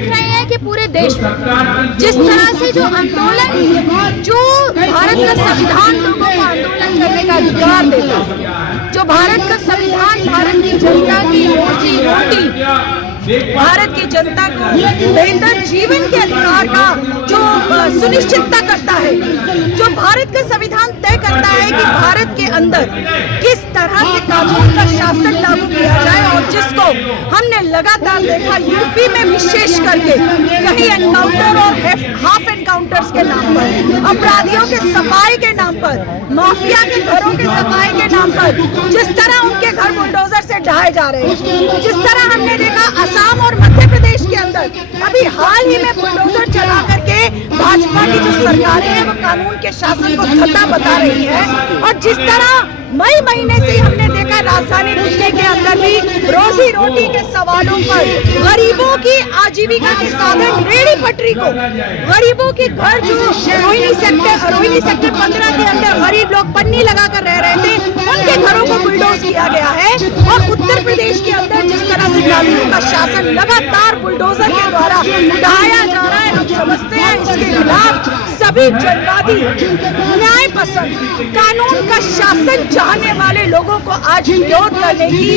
देख रहे हैं कि पूरे देश में जिस तरह से जो आंदोलन, जो भारत का संविधान लोगों को आंदोलन करने का अधिकार देता है, जो भारत का संविधान भारत की जनता की रोजी रोटी, भारत की जनता को बेहतर जीवन के अधिकार का जो सुनिश्चितता करता है, जो भारत का संविधान तय करता है कि भारत के अंदर किस तरह से कानून का शासन लागू किया जाए, और जिसको हमने लगातार देखा यूपी में विशेष करके कहीं एनकाउंटर और हाफ एनकाउंटर्स के नाम पर, अपराधियों के सफाई के नाम पर, माफिया के घरों के सफाई के नाम पर जिस तरह उनके घर बुलडोजर से ढहाए जा रहे हैं, जिस तरह हमने देखा असम और मध्य प्रदेश के अंदर अभी हाल ही में बुलडोजर चला करके भाजपा की जो सरकारें हैं वो कानून के शासन को धत्ता बता रही है, और जिस तरह मई महीने से हमने देखा राजधानी दिल्ली के अंदर भी रोजी रोटी के सवालों पर गरीबों की आजीविका के साधन रेहड़ी पटरी को, गरीबों के घर जो रोहिणी सेक्टर 15 के अंदर गरीब लोग पन्नी लगाकर रह रहे थे, उनके घरों को बुलडोज किया गया है। और उत्तर प्रदेश के अंदर जिस तरह से कानून का शासन लगातार बुलडोजर के द्वारा ढाया जा रहा है, हम समझते हैं इसके खिलाफ सभी जनवादी, न्याय पसंद, कानून का शासन चाहने वाले लोगों को आज विरोध करने की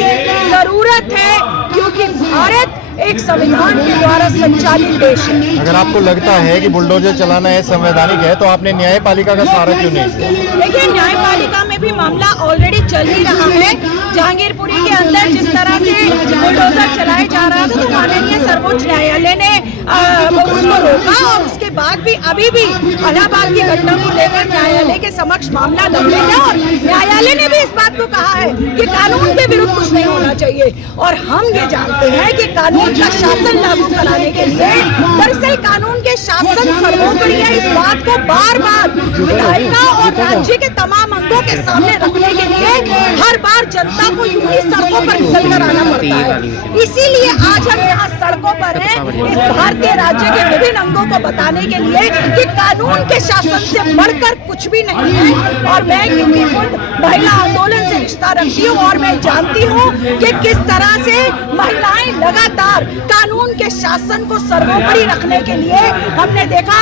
जरूरत है, क्योंकि भारत एक संविधान के द्वारा संचालित देश है। अगर आपको लगता है कि बुलडोजर चलाना है संवैधानिक है, तो आपने न्यायपालिका का सहारा क्यों नहीं लिया? देखिए, न्यायपालिका में भी मामला ऑलरेडी चल ही रहा है। जहांगीरपुरी के अंदर जिस तरह से बुलडोजर चलाए जा रहा था, तो माननीय सर्वोच्च न्यायालय ने उसको रोका, और उसके बाद भी अभी भी इलाहाबाद की घटना को लेकर न्यायालय के समक्ष मामला लंबित है, और न्यायालय ने भी इस बात को कहा है कि कानून के विरुद्ध कुछ नहीं होना चाहिए। और हम ये जानते हैं कि कानून का शासन लागू कराने के लिए दरअसल कानून के शासन सर्वोपरि है, इस बात को बार बार विधायिका और राज्य के तमाम अंगों के सामने रखने के लिए हर बार जनता को यूं ही सड़कों पर निकल कर आना पड़ता है। इसीलिए आज हम यहाँ सड़कों पर हैं, इस भारतीय राज्य के विभिन्न अंगों को बताने के लिए कि कानून के शासन से बढ़कर कुछ भी नहीं है। और मैं क्योंकि खुद महिला आंदोलन से रिश्ता रखती हूँ, और मैं जानती हूँ कि किस तरह से महिलाएं लगातार कानून के शासन को सर्वोपरि रखने के लिए, हमने देखा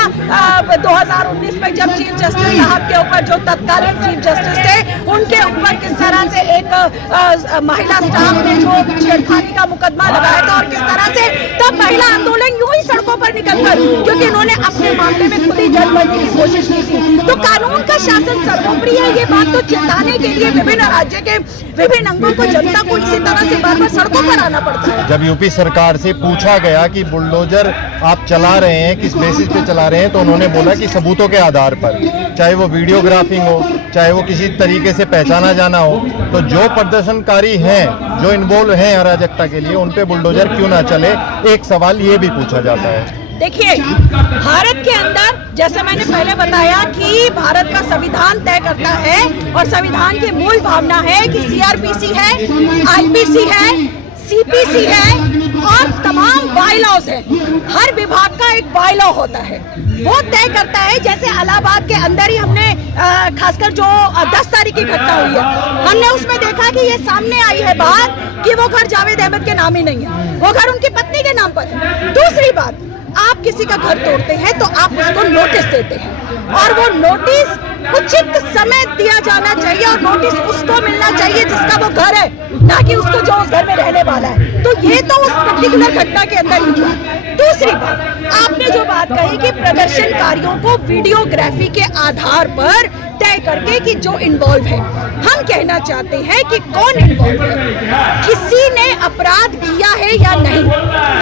2019 में जब चीफ जस्टिस साहब के ऊपर, जो तत्कालीन चीफ जस्टिस थे, उनके ऊपर किस तरह से एक महिला स्टाफ ने जो छेड़खानी का मुकदमा लगाया था, और किस तरह से तब महिला आंदोलन यूं ही सड़कों पर निकलकर, क्योंकि इन्होंने अपने मामले में खुद ही जज बनने की कोशिश की थी। तो कानून का शासन सर्वोपरि है, ये बात तो चिताने के लिए विभिन्न राज्य के विभिन्न अंगों को, जनता को इसी तरह से बार बार सड़कों पर आना पड़ता है। जब यूपी सरकार से पूछा गया कि बुलडोजर आप चला रहे हैं, किस बेसिस पे चला रहे हैं, तो उन्होंने बोला कि सबूतों के आधार पर, चाहे वो वीडियोग्राफिंग हो, चाहे वो किसी तरीके से पहचाना जाना हो। तो जो प्रदर्शनकारी हैं, जो इन्वॉल्व हैं अराजकता के लिए, उन पे बुलडोजर क्यों ना चले, एक सवाल ये भी पूछा जाता है। देखिए, भारत के अंदर जैसे मैंने पहले बताया कि भारत का संविधान तय करता है, और संविधान की मूल भावना है कि सीआरपीसी है, आईपीसी है, सीपीसी है, और तमाम बायलॉज है। हर विभाग का एक बायलॉ होता है, वो तय करता है। जैसे इलाहाबाद के अंदर ही हमने खासकर जो 10 तारीख की घटना हुई है, हमने उसमें देखा कि ये सामने आई है बात कि वो घर जावेद अहमद के नाम ही नहीं है, वो घर उनकी पत्नी के नाम पर है। दूसरी बात, आप किसी का घर तोड़ते हैं तो आप उसको नोटिस देते हैं, और वो नोटिस उचित समय दिया जाना चाहिए, और नोटिस उसको मिलना चाहिए जिसका वो घर है, ना कि उसको जो उस घर में रहने वाला है। तो ये तो उस पर्टिकुलर घटना के अंदर ही हुआ। दूसरी बात, आपने जो बात कही कि प्रदर्शनकारियों को वीडियोग्राफी के आधार पर तय करके कि जो इन्वॉल्व है, हम कहना चाहते हैं कि कौन इन्वॉल्व है, किसी ने अपराध किया है या नहीं,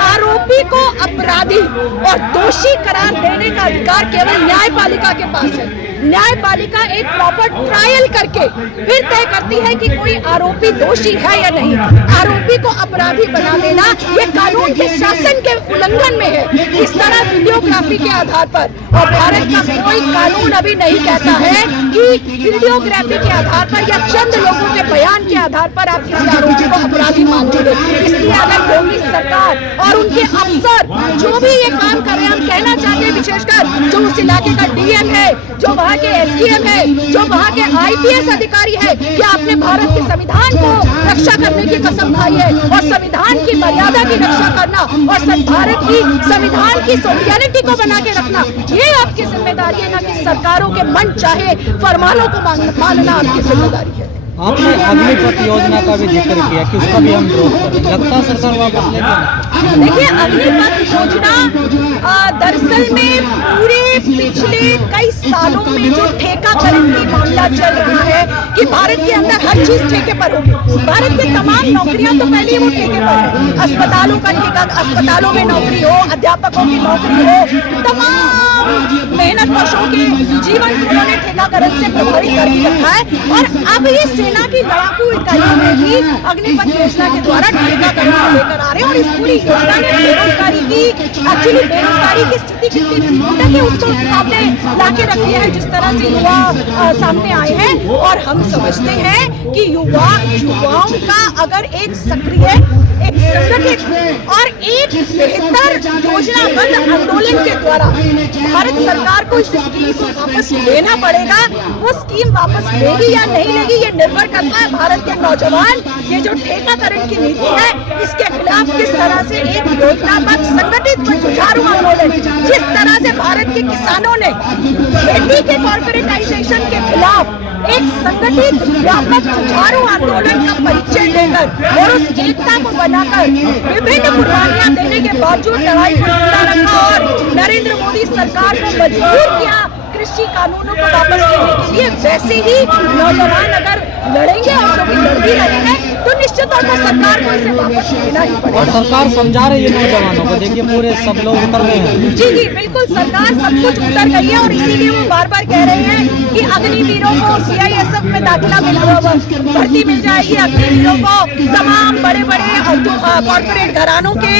आरोपी को अपराधी और दोषी करार देने का अधिकार केवल न्यायपालिका के पास है। न्यायपालिका एक प्रॉपर ट्रायल करके फिर तय करती है कि कोई आरोपी दोषी है या नहीं। आरोपी को अपराधी बना देना ये कानून के शासन के उल्लंघन में है, इस तरह वीडियोग्राफी के आधार पर। और भारत का कोई कानून अभी नहीं कहता है कि वीडियोग्राफी के आधार पर या चंद लोगों के बयान स्वाभिमान के आधार पर आप किसी आरोपी को अपराधी मान लेंगे। इसलिए अगर योगी सरकार और उनके अफसर जो भी ये काम कर रहे हैं, हम कहना चाहते हैं विशेषकर जो उस इलाके का डीएम है, जो वहाँ के एसडीएम है, जो वहाँ के आईपीएस अधिकारी है, कि आपने भारत के संविधान को रक्षा करने की कसम खाई है और संविधान की मर्यादा की रक्षा करना और भारत की संविधान की सॉलिडरिटी को बना के रखना, ये आपकी जिम्मेदारी है, ना कि सरकारों के मन चाहे फरमानों को मानना आपकी जिम्मेदारी है। आपने अग्निपथ योजना का भी जिक्र किया कि उसका भी हम विरोध करें, लगता सरकार वापस लेगी? देखिए, अग्निपथ योजना दरअसल में पूरे पिछले कई सालों में जो ठेकाकरण की मामला चल रहा है कि भारत के अंदर हर चीज ठेके पर होगी। भारत के तमाम नौकरियां तो पहले वो ठेके पर है। अस्पतालों का ठेका, अस्पतालों में नौकरी हो, अध्यापकों की नौकरी हो, तमाम मेहनत कशों के जीवन को उन्होंने ठेकाकरण से प्रभावित कर रखा है। और अब ये सेना की लड़ाकू इकाइयों में भी अग्निपथ योजना के द्वारा ठेकाकरण को लेकर आ रहे हैं। और इस पूरी योजना ने बेरोजगारी की स्थिति कितनी विस्फोटक है उसको सामने लाके रख दिया है, जिस तरह से युवा सामने आए हैं। और हम समझते हैं कि युवाओं का अगर एक सक्रिय, एक संगठित और एक बेहतर योजनाबद्ध आंदोलन के द्वारा भारत सरकार को इस स्कीम को वापस लेना पड़ेगा। वो स्कीम वापस लेगी या नहीं लेगी, ये निर्भर करता है भारत के नौजवान ये जो ठेकाकरण की नीति है इसके खिलाफ किस तरह से एक योजनाबद्ध संगठित व जुझारू आंदोलन, जिस तरह से भारत के किसानों ने खेती के कॉर्पोरेटाइजेशन के खिलाफ एक संगठित व्यापक जुझारू आंदोलन का परिचय देकर और उस एकता को बनाकर विभिन्न कुर्बानियां देने के बावजूद लड़ाई को जिंदा रखा और नरेंद्र मोदी सरकार को मजबूर किया कृषि कानूनों को वापस लेने के लिए, वैसे ही नौजवान अगर लड़ेंगे और जो भी लड़ती रहेंगे तो निश्चित तौर पर सरकार को इसे वापस लेना ही पड़ेगा। और सरकार समझा रही है नौजवानों को, देखिए पूरे सब लोग उतर गए हैं। जी जी बिल्कुल, सरकार सब कुछ उतर गई है और इसीलिए वो बार बार कह रहे हैं कि अग्निवीरों को सीआईएसएफ में दाखिला भर्ती मिल जाएगी, अग्निवीरों को तमाम बड़े बड़े कॉर्पोरेट घरानों के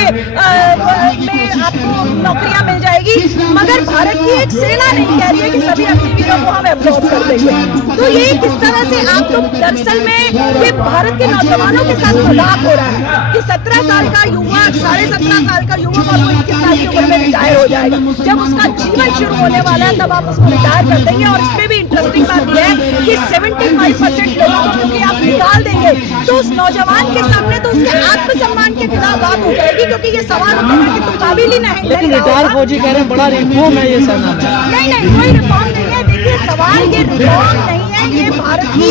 में आपको नौकरियां मिल जाएगी। मगर भारत की एक सेना नहीं कह रही है कि सभी अग्निवीरों को हम एब्जॉर्ब कर देंगे। तो ये किस तरह से आप लोग दरअसल में ये भारत के नौजवानों के साथ मजाक हो रहा है कि 17 साल का युवा, 17.5 साल का युवा और 21 साल की उम्र में रिटायर हो जाएगा। जब उसका जीवन शुरू होने वाला है तब आप उसको रिटायर कर देंगे। और इसमें भी इंटरेस्टिंग बात यह है कि 75% लोगों को क्योंकि आप निकाल देंगे तो उस नौजवान के सामने तो उसके आत्मसम्मान के खिलाफ बात हो जाएगी, क्योंकि ये सवाल उठेगा कि तुम काबिल ही नहीं। लेकिन रिटायर फौजी कह रहे हैं बड़ा रिफॉर्म है ये सेना में। नहीं, कोई रिफॉर्म नहीं है। देखिए, सवाल ये रिफॉर्म नहीं है, ये भारत की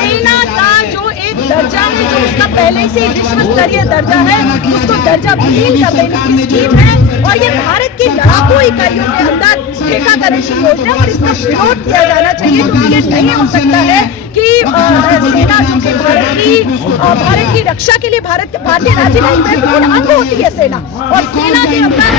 सेना का जो एक दर्जा है, जो उसका पहले से विश्व स्तरीय दर्जा है, उसको दर्जा विहीन कर देने की स्कीम है। और ये भारत की लड़ाकू इकाइयों के अंदर ठेकाकरण की योजना, और इसका विरोध किया जाना चाहिए, क्योंकि ये नहीं हो सकता है कि सेना जो कि भारत की रक्षा के लिए भारतीय राज्य का एक महत्वपूर्ण अंग होती है सेना, और सेना के अंदर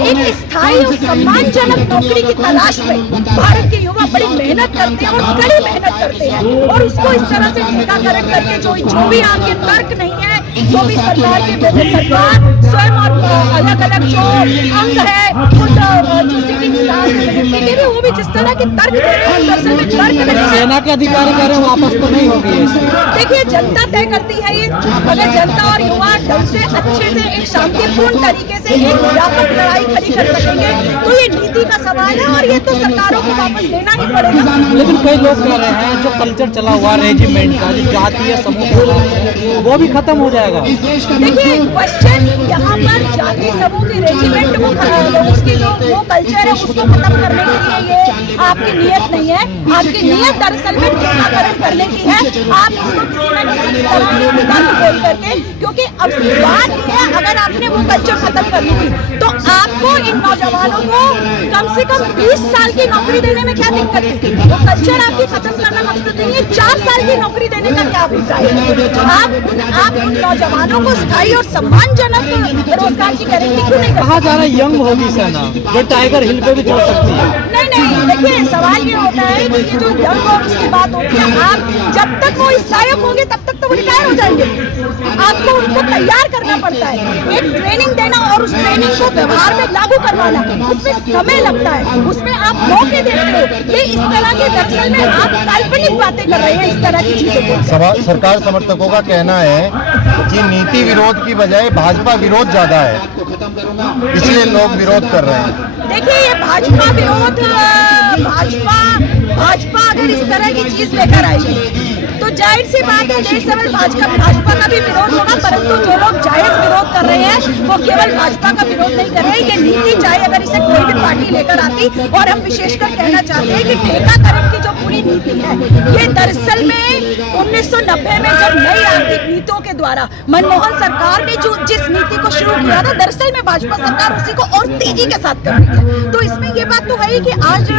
एक स्थायी और सम्मानजनक नौकरी की तलाश में भारत के युवा बड़ी मेहनत करते हैं और कड़ी मेहनत करते हैं। और उसको इस तरह से ठेकाकरण करके जो भी आपके तर्क नहीं है, जो भी सरकार स्वयं और अलग अलग जो अंग है वो भी जिस तरह के तर्क दे रहे हैं, दरअसल में तर्क नहीं। सेना के अधिकारी कह रहे हैं वापस तो नहीं होगी। देखिए, जनता तय करती है ये। अगर जनता और युवा ढंग से अच्छे से एक शांतिपूर्ण तरीके से एक व्यापक लड़ाई खड़ी कर सकेंगे तो ये नीति का सवाल है और ये तो सरकारों को वापस लेना ही पड़ेगा। लेकिन कई लोग कह रहे हैं जो कल्चर चला हुआ रेजिमेंट का, जो जातीय समूह वो भी खत्म हो जाएगा। देखिए, क्वेश्चन यहाँ पर जातीय समूह की रेजिमेंट उसकी जो वो कल्चर है उसको खत्म करने के लिए ये आपकी नियत नहीं है। आपकी नियत दरअसल में टीकाकरण करने की है। आप उसको किसी न किसी तरह बोल करके, क्योंकि अब बात यह है अगर आपने वो कल्चर खत्म कर दी तो आपको इन नौजवानों को कम से कम 20 साल की नौकरी देने में क्या दिक्कत है? वो कल्चर आपकी खत्म करना मकसद नहीं है, 4 साल की नौकरी देने का क्या अभिप्राय है? आप उन नौजवानों को स्थायी और सम्मानजनक रोजगार की गारंटी क्यों नहीं? कहा जा रहा है यंग होगी सेना, जो टाइगर हिल पे भी चढ़ सकती है। नहीं, देखिए, सवाल ये होता है कि ये जो यंग और उसकी बात होती है, आप जब तक वो इस लायक होंगे तब तक तो वो रिटायर हो जाएंगे। आपको उनको तैयार करना पड़ता है, एक ट्रेनिंग देना और उस ट्रेनिंग को व्यवहार में लागू करवाना, उसमें समय लगता है, उसमें आप मौके देते हो। ये इस तरह के दरअसल में आप काल्पनिक बातें कर रहे हैं इस तरह की चीजों को। सरकार समर्थकों का कहना है कि नीति विरोध की बजाय भाजपा विरोध ज्यादा है, इसलिए लोग विरोध कर रहे हैं। देखिए, ये भाजपा विरोध, भाजपा अगर इस तरह की चीज लेकर आएगी तो जाहिर सी बात है देश में भाजपा का भी विरोध होगा, परंतु जो लोग जायज विरोध कर रहे हैं वो केवल भाजपा का विरोध नहीं कर रहे हैं। ये नीति चाहे अगर इसे कोई भी पार्टी लेकर आती, और हम विशेषकर कहना चाहते हैं कि ठेकाकरण की जो पूरी नीति है, ये दरअसल में 1990 में जब नई आर्थिक नीतियों के द्वारा मनमोहन सरकार ने जो जिस नीति को शुरू किया था, दरअसल में भाजपा सरकार उसी को और तेजी के साथ कर रही है। तो इसमें ये बात तो है ही कि आज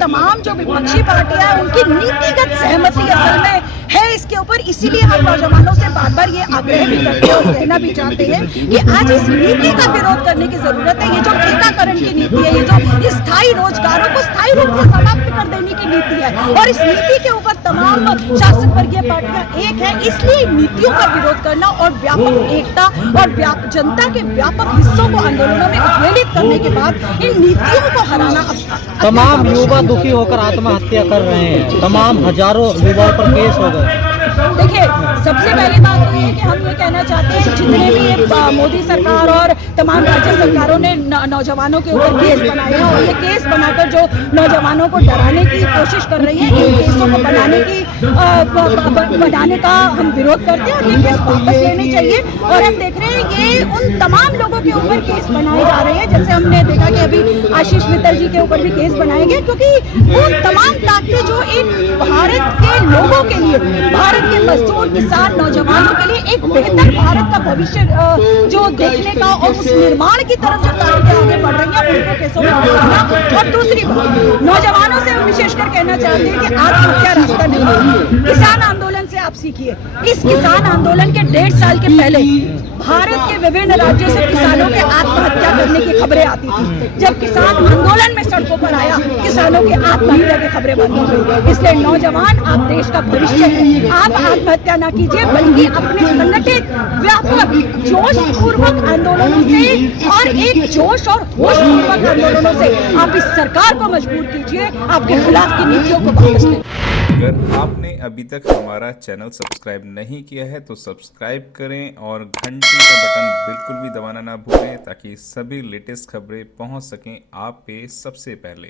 तमाम जो विपक्षी पार्टियां हैं उनकी नीतिगत सहमति असल में है इसके ऊपर। इसीलिए हम नौजवानों से बार बार ये आग्रह भी करते हैं और कहना भी चाहते हैं कि आज इस नीति का विरोध करने की जरूरत है। ये जो टीकाकरण की नीति है, ये जो स्थायी रोजगारों को स्थायी रूप से समाप्त कर देने की नीति है, और इस नीति के ऊपर तमाम शासक वर्गीय पार्टियां एक है, इसलिए नीतियों का विरोध करना और व्यापक एकता और जनता के व्यापक हिस्सों को आंदोलनों में उद्वेलित करने के बाद इन नीतियों को हराना। तमाम युवा दुखी होकर आत्महत्या कर रहे हैं, तमाम हजारों युवाओं पर केस हो गए। देखिए, सबसे पहली बात तो ये कि हम ये कहना चाहते हैं, जितने भी ये मोदी सरकार और तमाम राज्य सरकारों ने नौजवानों के ऊपर केस बनाए हैं, और ये केस बनाकर जो नौजवानों को डराने की कोशिश कर रही है, इन केसों को बनाने का हम विरोध करते हैं और ये केस वापस लेने चाहिए। और हम देख रहे हैं ये उन तमाम लोगों के ऊपर केस बनाए जा रहे हैं, जैसे हमने देखा कि अभी आशीष मित्तल जी के ऊपर भी केस बनाए गए, क्योंकि वो तमाम ताकतें जो इन भारत के लोगों के लिए, भारत के मजदूर, किसान, नौजवानों के लिए एक बेहतर भारत का भविष्य जो देखने का और उस निर्माण की तरफ जो ताकतें आगे बढ़ रही हैं, उनको केसों में फंसाना। और दूसरी बात, नौजवानों से विशेषकर कहना चाहते हैं कि आत्महत्या रास्ता नहीं है। किसान आंदोलन से आप सीखिए, इस किसान आंदोलन के 1.5 साल के पहले भारत के विभिन्न राज्यों से किसानों के आत्महत्या करने की खबरें आती थी। जब किसान आंदोलन में सड़कों पर आया, किसानों के आत्महत्या की खबरें बंद हो गई। इसलिए नौजवान, आप देश का भविष्य है, आप आत्महत्या ना कीजिए, बल्कि अपने संगठित व्यापक जोश पूर्वक आंदोलनों से और एक जोश और होश पूर्वक आंदोलनों से आप इस सरकार को मजबूर कीजिए, आपके खिलाफ की नीतियों को वापस लें। अगर आपने अभी तक हमारा चैनल सब्सक्राइब नहीं किया है तो सब्सक्राइब करें और घंटी का बटन बिल्कुल भी दबाना ना भूलें, ताकि सभी लेटेस्ट खबरें पहुंच सकें आप पे सबसे पहले।